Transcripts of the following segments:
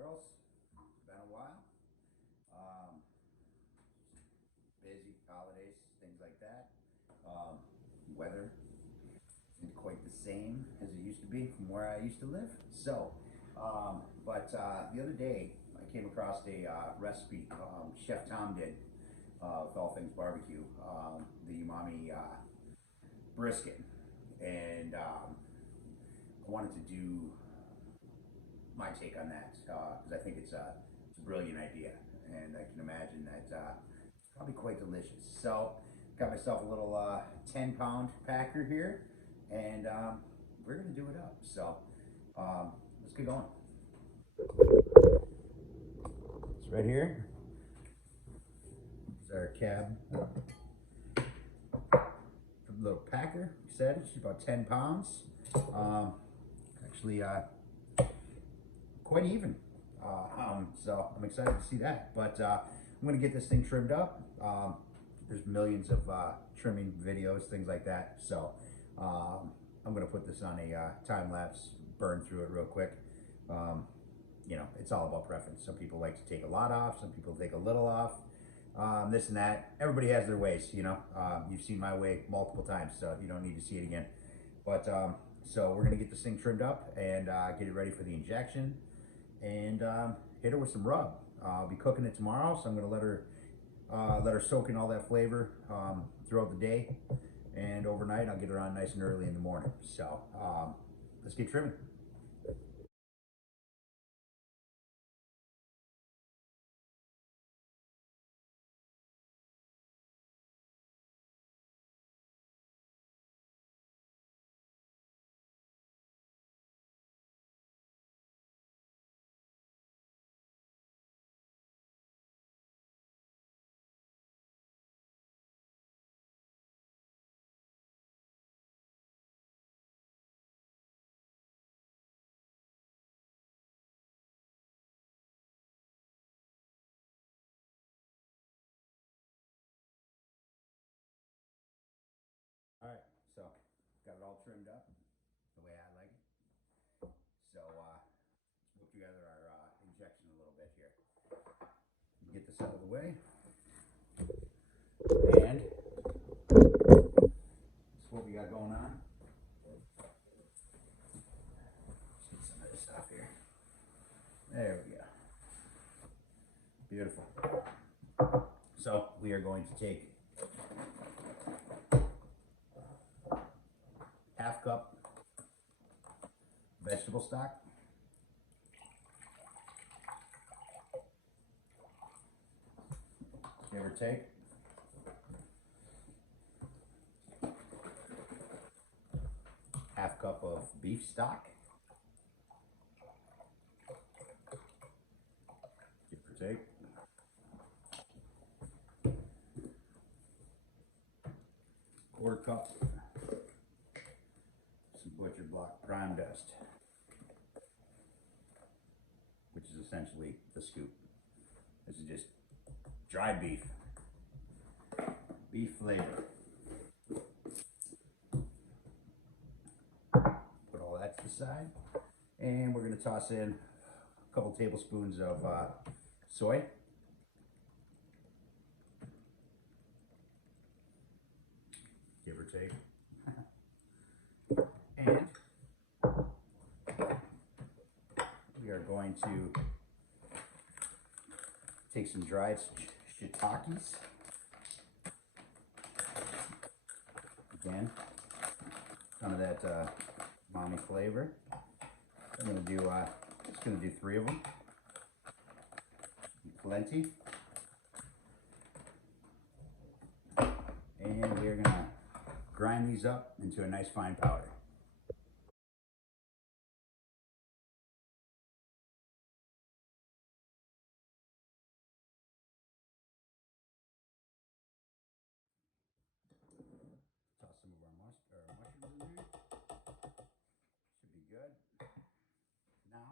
girls. It's been a while. Um, Busy holidays, things like that. Weather isn't quite the same as it used to be from where I used to live. The other day I came across a recipe Chef Tom did with all things barbecue, the Umami Brisket, and I wanted to do my take on that because I think it's a brilliant idea, and I can imagine that it's probably quite delicious. So, got myself a little 10-pound packer here, and we're gonna do it up. So, let's get going. It's right here. It's our cab. Little packer. We said it's about 10 pounds. Actually, quite even. So I'm excited to see that. But I'm going to get this thing trimmed up. There's millions of trimming videos, things like that. So I'm going to put this on a time lapse, burn through it real quick. You know, it's all about preference. Some people like to take a lot off. Some people take a little off. This and that. Everybody has their ways, you know. You've seen my way multiple times, so you don't need to see it again. But so we're going to get this thing trimmed up and get it ready for the injection. And hit her with some rub. I'll be cooking it tomorrow, so I'm going to let her soak in all that flavor throughout the day, and overnight I'll get her on nice and early in the morning. So let's get trimming. All right, so got it all trimmed up the way I like it. So let's put together our injection a little bit here. Get this out of the way. And that's what we got going on. Let's get some of this stuff here. There we go. Beautiful. So we are going to take half cup vegetable stock. Give or take. Half cup of beef stock. Give or take. Quarter cup some butcher block prime dust, which is essentially the scoop. This is just dry beef flavor. Put all that to the side, and we're going to toss in a couple tablespoons of soy. Give or take. And we are going to take some dried shiitakes. Again, some of that umami flavor. I'm going to do, just going to do 3 of them. Plenty. And we're going to grind these up into a nice fine powder. Toss some of our mushrooms in there. Should be good. Now,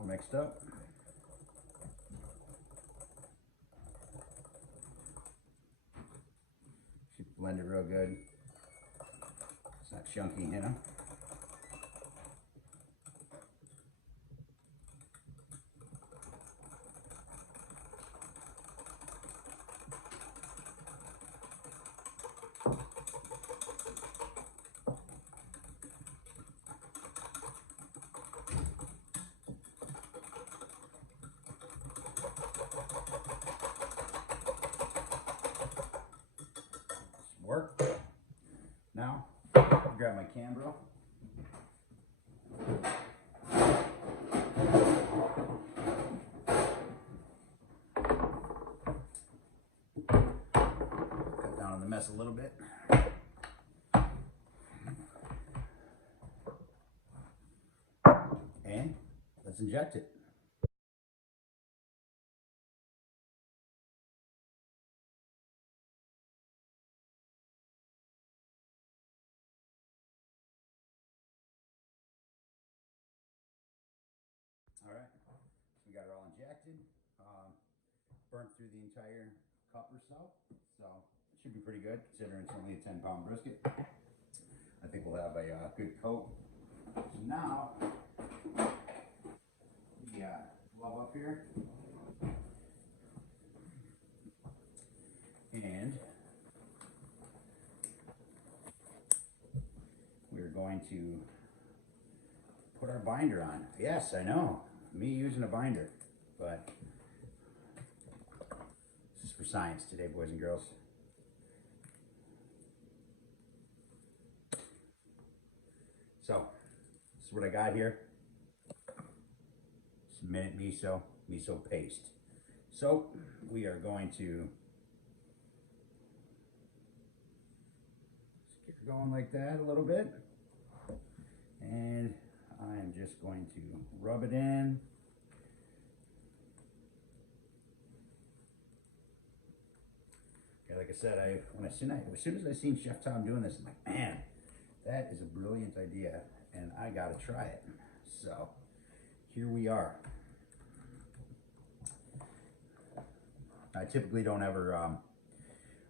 all mixed up. blend it real good. It's not chunky, you know. Work. Now, I'll grab my Cambro. Cut down on the mess a little bit. And let's inject it. All right, so we got it all injected, burnt through the entire cup or so it should be pretty good considering it's only a 10-pound brisket. I think we'll have a good coat. So now, the glove up here, and we're going to put our binder on. Yes, I know, me using a binder, but this is for science today, boys and girls. So, this is what I got here. Some minute miso paste. So, we are going to just get going like that a little bit. And I'm just going to rub it in. Yeah, like I said, as soon as I seen Chef Tom doing this, I'm like, man, that is a brilliant idea, and I gotta try it. So here we are. I typically don't ever,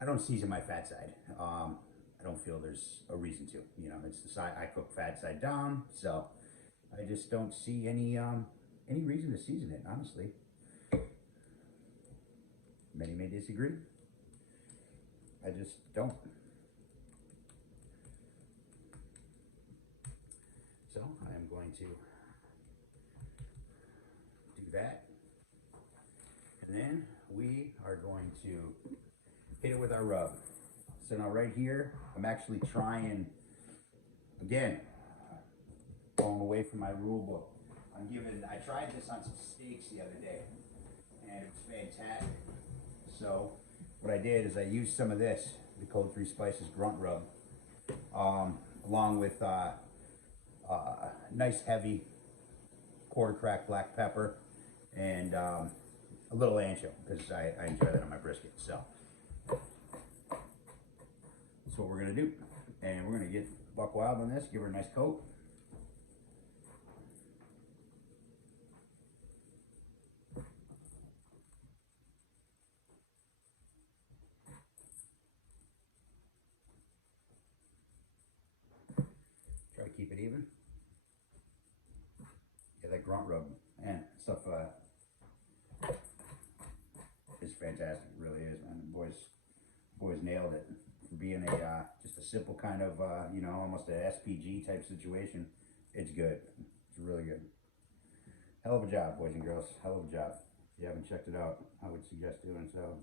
I don't season my fat side. I don't feel there's a reason to. You know, it's the side I cook fat side down, so I just don't see any reason to season it, honestly. Many may disagree. I just don't. So I am going to do that. And then we are going to hit it with our rub. So now right here, I'm actually trying, again, going away from my rule book. I tried this on some steaks the other day, and it was fantastic. So what I did is I used some of this, the Code 3 Spices Grunt Rub, along with nice heavy quarter cracked black pepper and a little ancho, because I enjoy that on my brisket. So that's what we're gonna do, and we're gonna get buck wild on this, give her a nice coat. Try to keep it even. Yeah, that grunt rub, man, stuff is fantastic. It really is, man. The boys nailed it. For being just a simple kind of you know, almost an SPG type situation, it's good. It's really good. Hell of a job, boys and girls. Hell of a job. If you haven't checked it out, I would suggest doing so.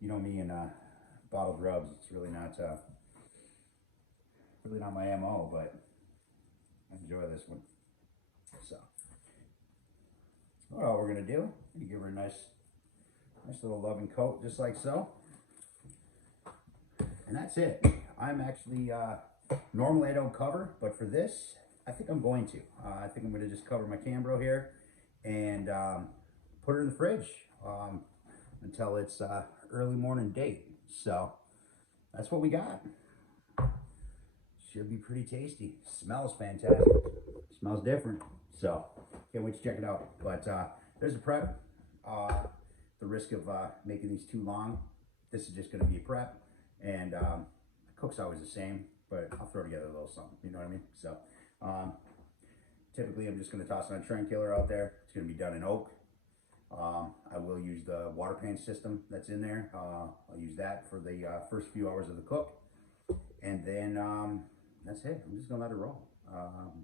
You know me and bottled rubs. It's really not my MO, but I enjoy this one. So, what all we're gonna do? You give her a nice little loving coat, just like so. And that's it. I'm actually, normally I don't cover, but for this, I think I'm going to. I think I'm going to just cover my Cambro here and put it in the fridge until it's early morning date. So that's what we got. Should be pretty tasty. Smells fantastic. Smells different. So can't wait to check it out. But there's a prep. The risk of making these too long, this is just going to be a prep. And the cook's always the same, but I'll throw together a little something, you know what I mean? So typically I'm just gonna toss on train killer out there. It's gonna be done in oak. I will use the water pan system that's in there. I'll use that for the first few hours of the cook. And then that's it. I'm just gonna let it roll.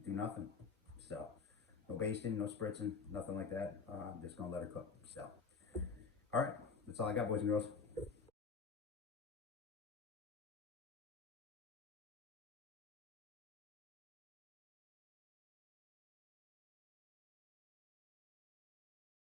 Do nothing. So no basting, no spritzing, nothing like that. Just gonna let it cook. So all right, that's all I got, boys and girls.